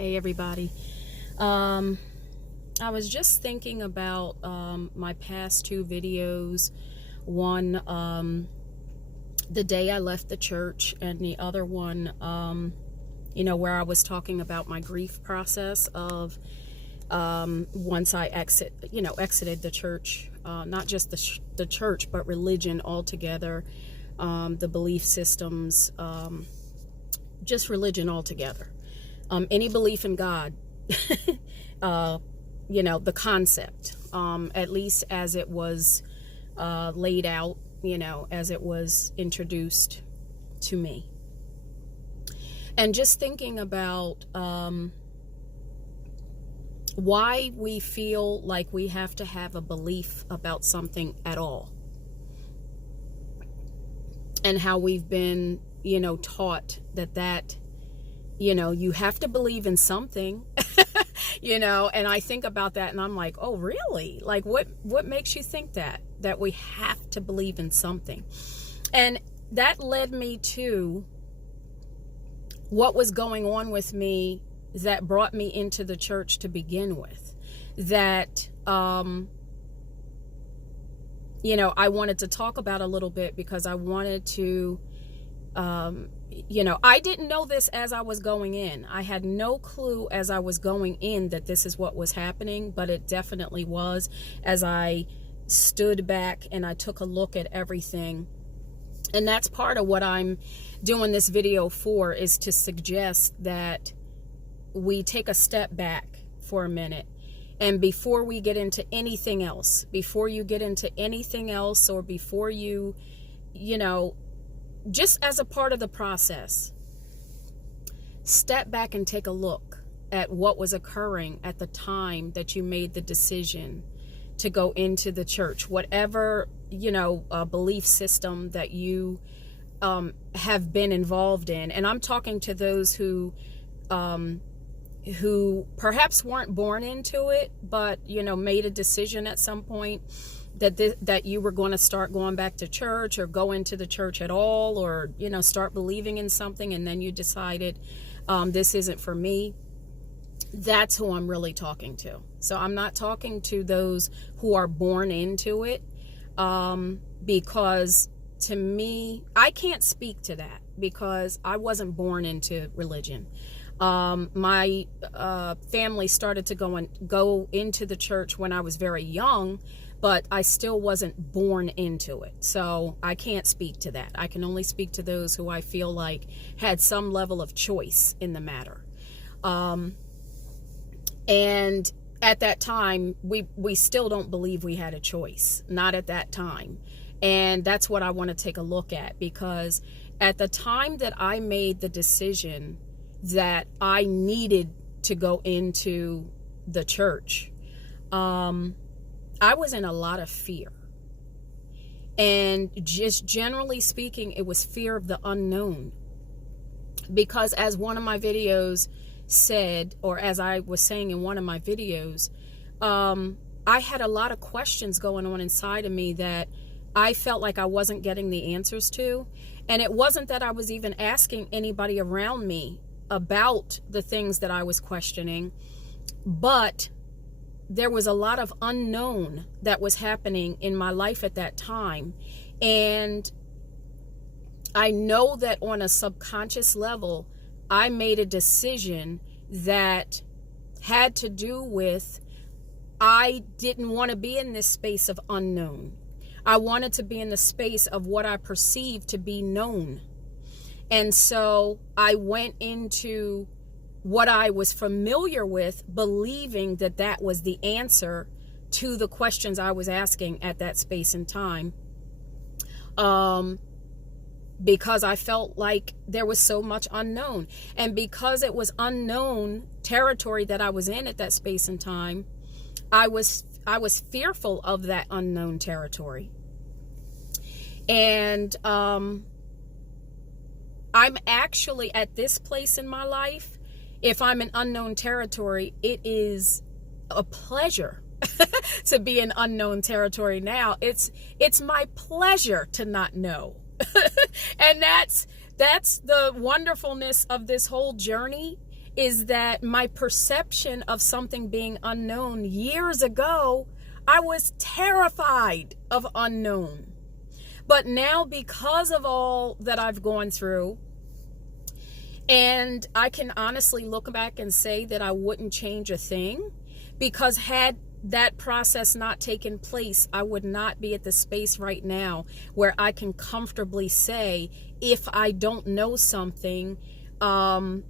Hey everybody. I was just thinking about my past two videos. One, the day I left the church, and the other one, where I was talking about my grief process of once I exited the church, not just the church, but religion altogether, the belief systems, just religion altogether. Any belief in God, the concept, at least as it was laid out, as it was introduced to me. And just thinking about why we feel like we have to have a belief about something at all. And how we've been, taught that you have to believe in something, and I think about that and I'm like, oh, really? Like, what makes you think that we have to believe in something? And that led me to what was going on with me that brought me into the church to begin with. That, I wanted to talk about a little bit because I wanted to, I didn't know this as I was going in. I had no clue as I was going in that this is what was happening, but it definitely was as I stood back and I took a look at everything. And that's part of what I'm doing this video for, is to suggest that we take a step back for a minute. And before we get into anything else, or before you, just as a part of the process, step back and take a look at what was occurring at the time that you made the decision to go into the church, whatever, belief system that you have been involved in. And I'm talking to those who perhaps weren't born into it, but, made a decision at some point that you were going to start going back to church, or go into the church at all, or, start believing in something, and then you decided this isn't for me. That's who I'm really talking to. So I'm not talking to those who are born into it, because to me, I can't speak to that because I wasn't born into religion. My family started to go into the church when I was very young, but I still wasn't born into it. So I can't speak to that. I can only speak to those who I feel like had some level of choice in the matter. And at that time, we still don't believe we had a choice. Not at that time. And that's what I want to take a look at, because at the time that I made the decision that I needed to go into the church, I was in a lot of fear. And just generally speaking, it was fear of the unknown. Because as one of my videos said, or as I was saying in one of my videos, I had a lot of questions going on inside of me that I felt like I wasn't getting the answers to. And it wasn't that I was even asking anybody around me about the things that I was questioning, but there was a lot of unknown that was happening in my life at that time. And I know that on a subconscious level, I made a decision that had to do with, I didn't want to be in this space of unknown. I wanted to be in the space of what I perceived to be known. And so I went into what I was familiar with, believing that that was the answer to the questions I was asking at that space and time. Because I felt like there was so much unknown. And because it was unknown territory that I was in at that space and time, I was fearful of that unknown territory. And I'm actually at this place in my life, if I'm in unknown territory, it is a pleasure to be in unknown territory now. It's my pleasure to not know. And that's the wonderfulness of this whole journey, is that my perception of something being unknown years ago, I was terrified of unknown. But now, because of all that I've gone through, and I can honestly look back and say that I wouldn't change a thing, because had that process not taken place, I would not be at the space right now where I can comfortably say, if I don't know something, I'm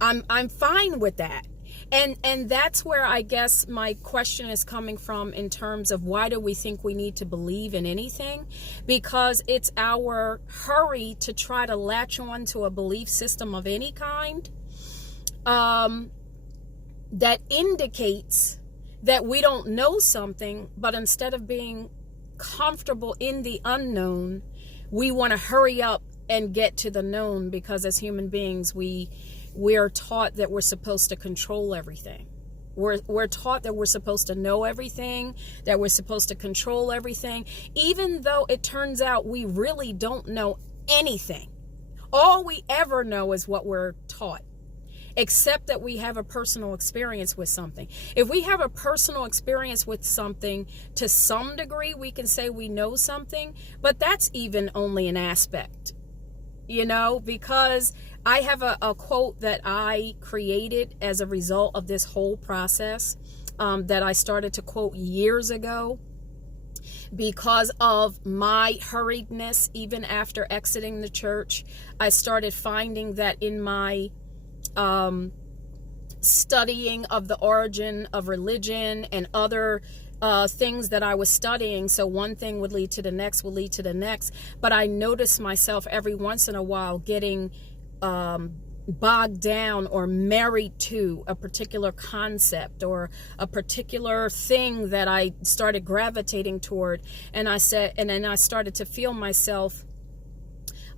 fine with that. And that's where I guess my question is coming from in terms of why do we think we need to believe in anything? Because it's our hurry to try to latch on to a belief system of any kind that indicates that we don't know something, but instead of being comfortable in the unknown, we want to hurry up and get to the known, because as human beings, we're taught that we're supposed to control everything. We're taught that we're supposed to know everything, that we're supposed to control everything, even though it turns out we really don't know anything. All we ever know is what we're taught, except that we have a personal experience with something. If we have a personal experience with something, to some degree, we can say we know something, but that's even only an aspect, because I have a quote that I created as a result of this whole process that I started to quote years ago. Because of my hurriedness, even after exiting the church, I started finding that in my studying of the origin of religion and other things that I was studying, so one thing would lead to the next, but I noticed myself every once in a while getting bogged down or married to a particular concept or a particular thing that I started gravitating toward, and then I started to feel myself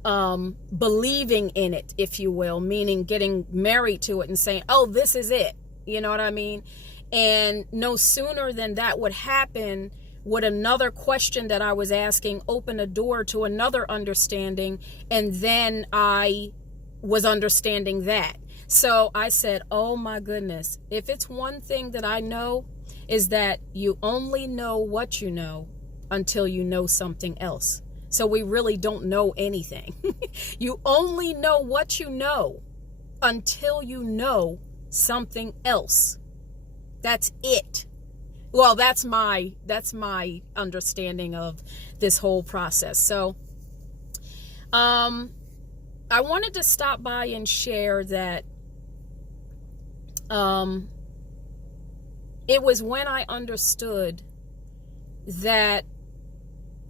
believing in it, if you will, meaning getting married to it and saying, oh, this is it. You know what I mean? And no sooner than that would happen would another question that I was asking open a door to another understanding, and then I was understanding that. So I said, oh my goodness, if it's one thing that I know, is that you only know what you know until you know something else. So we really don't know anything. You only know what you know until you know something else. That's it. Well, that's my understanding of this whole process. So I wanted to stop by and share that it was when I understood that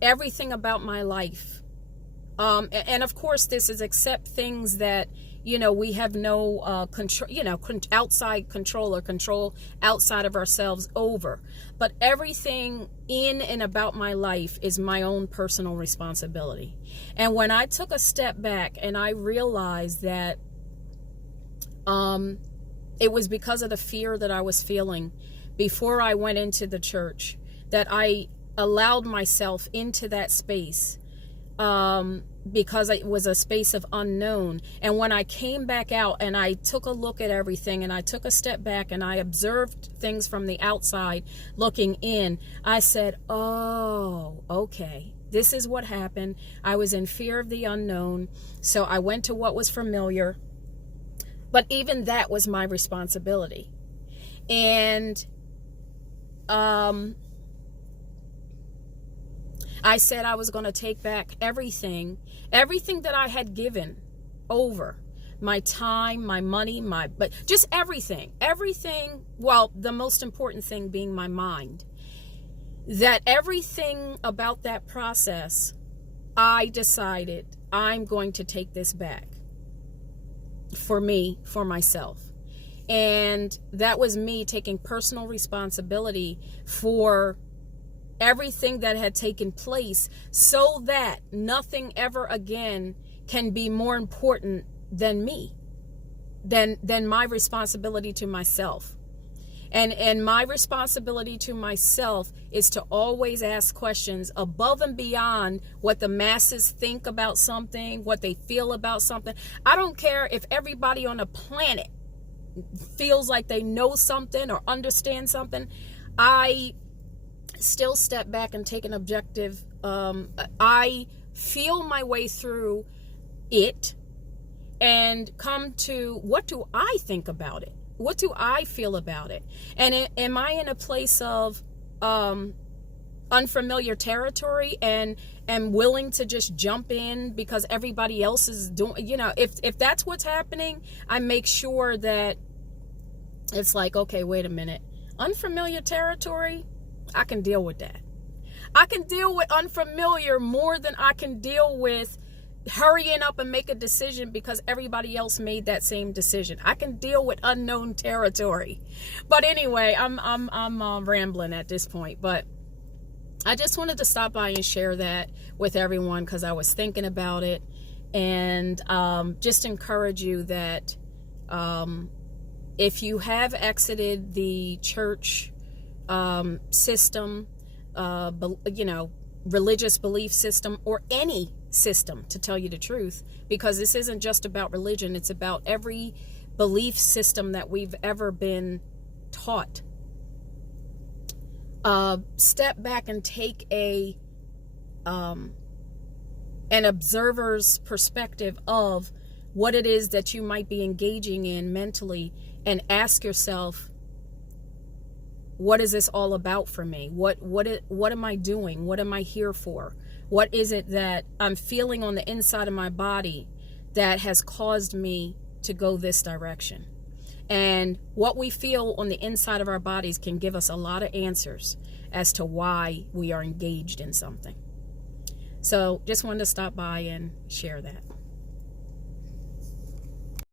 everything about my life, and of course this is except things that, we have no control, outside control or control outside of ourselves over. But everything in and about my life is my own personal responsibility. And when I took a step back and I realized that it was because of the fear that I was feeling before I went into the church, that I allowed myself into that space, because it was a space of unknown. And when I came back out and I took a look at everything and I took a step back and I observed things from the outside looking in, I said, oh, okay, this is what happened. I was in fear of the unknown, so I went to what was familiar. But even that was my responsibility. And I said I was going to take back everything that I had given over, my time, my money, but just everything, well, the most important thing being my mind, that everything about that process, I decided I'm going to take this back for me, for myself. And that was me taking personal responsibility for everything that had taken place, so that nothing ever again can be more important than me, than my responsibility to myself. And my responsibility to myself is to always ask questions above and beyond what the masses think about something, what they feel about something. I don't care if everybody on the planet feels like they know something or understand something, I still step back and take an objective. I feel my way through it and come to, what do I think about it? What do I feel about it? And am I in a place of unfamiliar territory and am willing to just jump in because everybody else is doing, if that's what's happening, I make sure that it's like, okay, wait a minute. Unfamiliar territory, I can deal with that. I can deal with unfamiliar more than I can deal with hurrying up and make a decision because everybody else made that same decision. I can deal with unknown territory. But anyway, I'm rambling at this point, but I just wanted to stop by and share that with everyone because I was thinking about it, and just encourage you that if you have exited the church system, religious belief system, or any system, to tell you the truth, because this isn't just about religion, it's about every belief system that we've ever been taught. Step back and take an observer's perspective of what it is that you might be engaging in mentally, and ask yourself, what is this all about for me? What am I doing? What am I here for? What is it that I'm feeling on the inside of my body that has caused me to go this direction? And what we feel on the inside of our bodies can give us a lot of answers as to why we are engaged in something. So just wanted to stop by and share that.